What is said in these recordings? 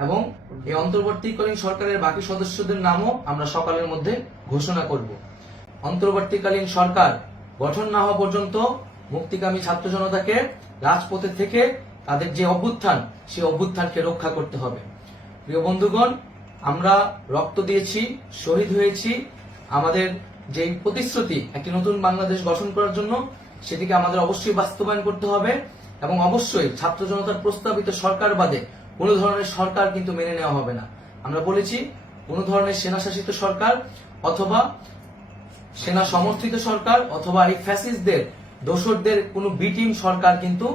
এবং এই অন্তর্বর্তীকালীন সরকারের বাকি সদস্যদের নামও আমরা সকালের মধ্যে ঘোষণা করব। অন্তর্বর্তীকালীন সরকার গঠন না হওয়া পর্যন্ত মুক্তিকামী ছাত্র জনতাকে রাজপথে থেকে তাদের যে অভ্যুত্থান, সেই অভ্যুত্থানকে রক্ষা করতে হবে। প্রিয় বন্ধুগণ, আমরা রক্ত দিয়েছি, শহীদ হয়েছি। আমাদের যে প্রতিশ্রুতি, একটি নতুন বাংলাদেশ গঠন করার জন্য, সেটিকে আমাদের অবশ্যই বাস্তবায়ন করতে হবে এবং অবশ্যই ছাত্র জনতার প্রস্তাবিত সরকার বাদে কোনো ধরনের সরকার কিন্তু মেনে নেওয়া হবে না। আমরা বলেছি, কোনো ধরনের সেনাশাসিত সরকার অথবা সেনা সমর্থিত সরকার অথবা এই ফ্যাসিস্টদের, দোসরদের কোনো বিটিম সরকার কিন্তু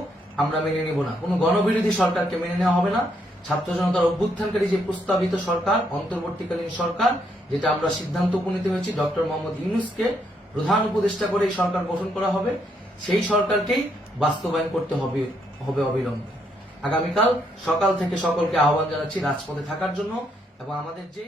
আমরা মেনে নিব না। কোনো গণবিরোধী সরকারকে মেনে নেওয়া হবে না। ছাত্র জনতার অভ্যুত্থানকারী যে প্রস্তাবিত সরকার, অন্তর্বর্তীকালীন সরকার, যেটা আমরা সিদ্ধান্ত উপনীত হয়েছি, ডক্টর মোহাম্মদ ইউনুসকে প্রধান উপদেষ্টা করে এই সরকার গঠন করা হবে, সেই সরকারকেই বাস্তবায়ন করতে হবে হবে অবিলম্বে। আগামীকাল সকাল থেকে সকলকে আহ্বান জানাচ্ছি রাজপথে থাকার জন্য এবং আমাদের যে